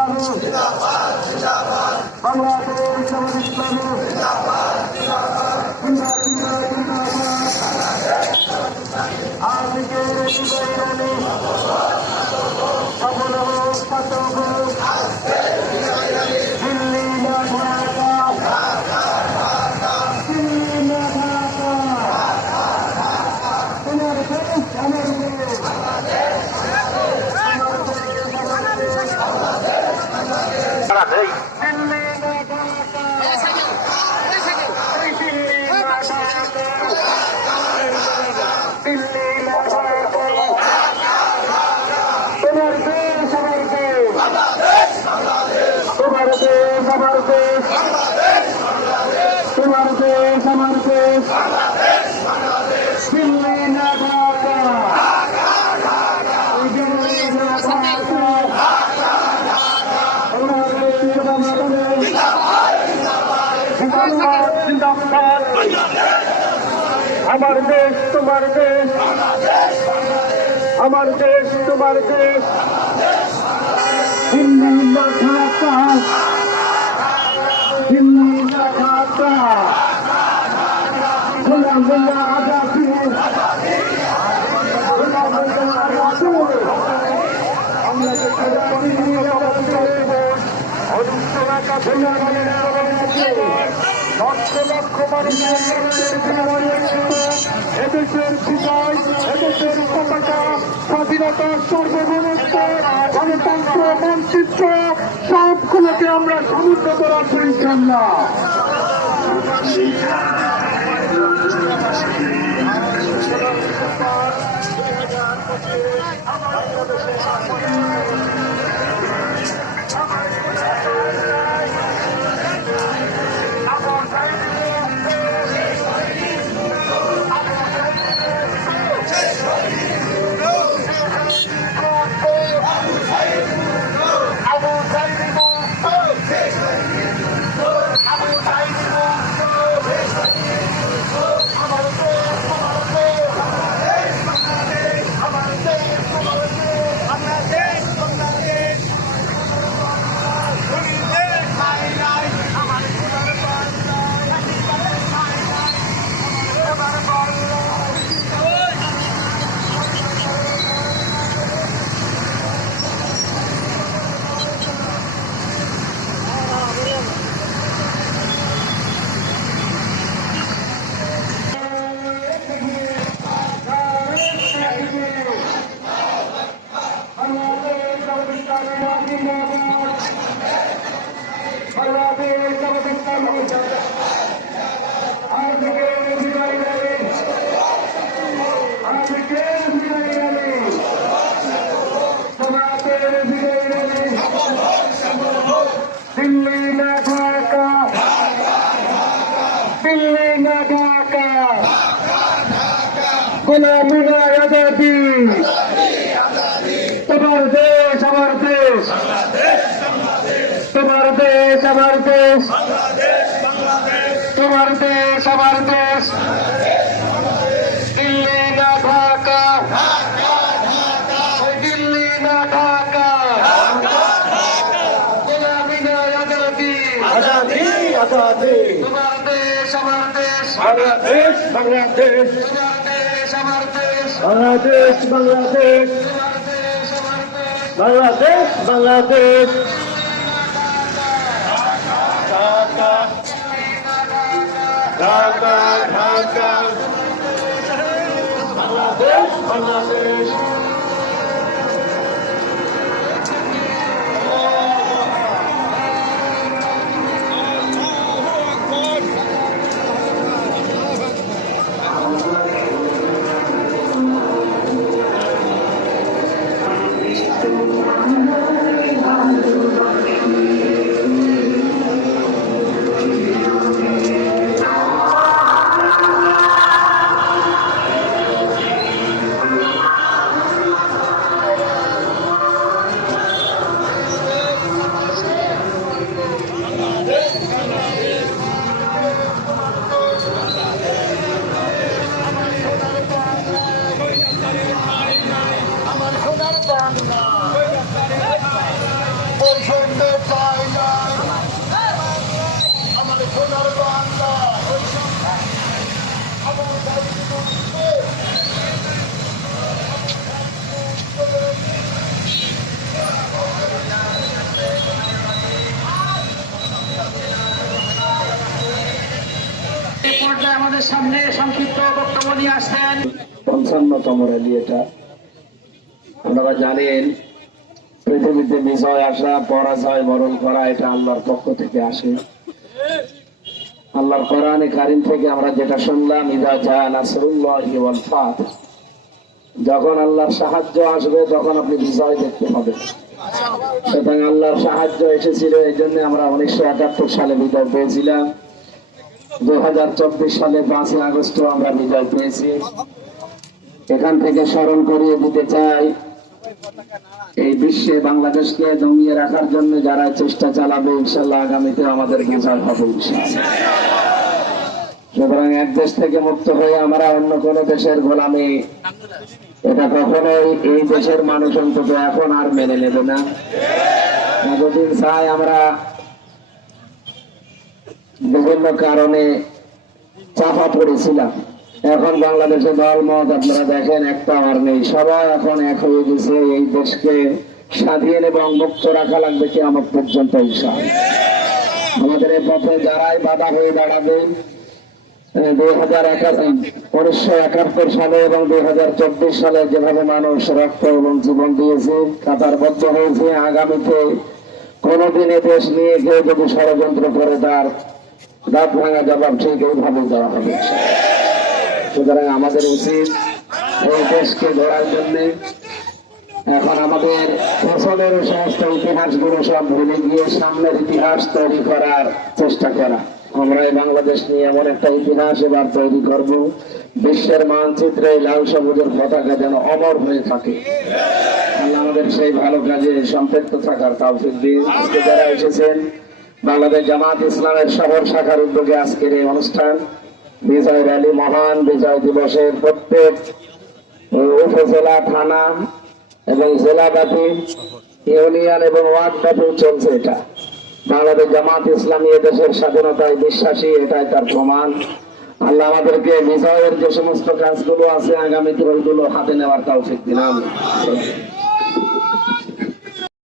ইসলামী বাংলাদেশ জামাত ইসলামী আজকের বিজয়ী সফল হোক সার্থক হোক দিল্লি না ঢাকা দিল্লি না ঢাকা তোমার দেশ আমার দেশ দিল্লি না ঢাকা তোমার দেশ আমার দেশ তোমার দেশ আমার দেশ দিল্লি না ঢাকা দিল্লি না ঢাকা আমার দেশ তোমার দেশ আমার দেশ তোমার দেশ দিল্লি না ঢাকা দিল্লি না ঢাকা গোলাম মোল্লা আজাদি গোলাম মোল্লা আজাদি আমরা লক্ষ লক্ষ মানুষের এদেশের বিজয় এদেশের পতাকা স্বাধীনতার সর্বভৌমত্ব গণতন্ত্র মানচিত্র সবগুলোকে আমরা সমুদ্র করার পরিচালনা দিল্লি না ঢাকা দিল্লি না ঢাকা গোলাম মোল্লা আজাদি তোমার দেশ আমার দেশ তোমার দেশ আমার দেশ তোমার দেশ আমার দেশ দিল্লি না ঢাকা দিল্লি না ঢাকা আজাদি আজাদি তোমার দেশ আমার দেশ বাংলাদেশ বাংলাদেশ তোমার দেশ আমার দেশ বাংলাদেশ বাংলাদেশ বাংলাদেশ বাংলাদেশ ঢাকা ঢাকা ঢাকা বাংলাদেশ বাংলাদেশ আমার সোনার বাংলা এই পর্যায়ে আমাদের সামনে সংক্ষিপ্ত বক্তব্য নিয়ে আসছেন 55তম র্যালি এটা। আপনারা জানেন পৃথিবীতে বিজয় আসা, পরাজয় বরণ করা এটা আল্লাহর পক্ষ থেকে আসে। আল্লাহর কোরআনে কারীম থেকে আমরা যেটা শুনলাম, ইযা জা নাসরুল্লাহি ওয়াল ফাত, যখন আল্লাহর সাহায্য আসবে তখন আপনি বিজয় দেখতে পাবেন। সুতরাং আল্লাহর সাহায্য এসেছিল, এই জন্য আমরা 1971 সালে বিজয় পেয়েছিলাম। 2024 সালে 5 আগস্ট আমরা বিজয় পেয়েছি। এখান থেকে স্মরণ করিয়ে দিতে চাই, এই বিশ্বে বাংলাদেশকে দমিয়ে রাখার জন্য যারা চেষ্টা চালাবে, ইনশাল্লাহ আগামীতে আমাদের বিজয় হবে ইনশাআল্লাহ। সুতরাং এক দেশ থেকে মুক্ত হয়ে আমরা অন্য কোন দেশের গোলামি, এটা কখনোই এই দেশের মানুষ অন্তত এখন আর মেনে নেবে না। এতদিন চাই আমরা বিভিন্ন কারণে চাপা পড়েছিলাম, এখন বাংলাদেশে দলমত আপনারা দেখেন একটা আর নেই, সবাই এখন এক হয়ে গেছে। এই দেশকে স্বাধীন এবং মুক্ত রাখা লাগবে কিয়ামত পর্যন্ত ইনশাআল্লাহ। আমাদের এই পথে যারাই বাধা হয়ে দাঁড়াবেন, 1971 সালে এবং 2024 সালে যেভাবে মানুষ রক্ত এবং জীবন দিয়েছে, কাতারবদ্ধ হয়েছে, আগামীতে কোনদিন এ দেশ নিয়ে কেউ যদি ষড়যন্ত্র করে তার দাঁত ভাঙা জবাব ঠিক এইভাবে দেওয়া হবে। সুতরাং আমাদের উচিত এই দেশকে গড়ার জন্য এখন আমাদের ফসলের সমস্ত ইতিহাসগুলো সব ভুলে গিয়ে সামনের ইতিহাস তৈরি করার চেষ্টা করা। আমরা এই বাংলাদেশ নিয়ে এমন একটা ইতিহাস এবার তৈরি করব, বিশ্বের মানচিত্রে লাল সবুজের পতাকা যেন অমর হয়ে থাকে। আল্লাহ আমাদের সেই ভালো কাজে সম্পৃক্ত থাকার তৌফিক দিন। আজকে যারা এসেছেন, বাংলাদেশ জামাত ইসলামের শহর শাখার উদ্যোগে আজকের এই অনুষ্ঠান বিজয় র্যালি, মহান বিজয় দিবসের প্রত্যেক উপজেলা, থানা এবং জেলাব্যাপী, ইউনিয়ন এবং ওয়ার্ড ব্যাপী চলছে। এটা বাংলাদেশ জামাত ইসলামী দেশের স্বাধীনতায় বিশ্বাসী, এটাই তার প্রমাণ। আল্লাহ আমাদেরকে বিজয়ের যে সমস্ত কাজগুলো আছে আগামীতে ওইগুলো হাতে নেওয়ার তৌফিক দিন। আমিন।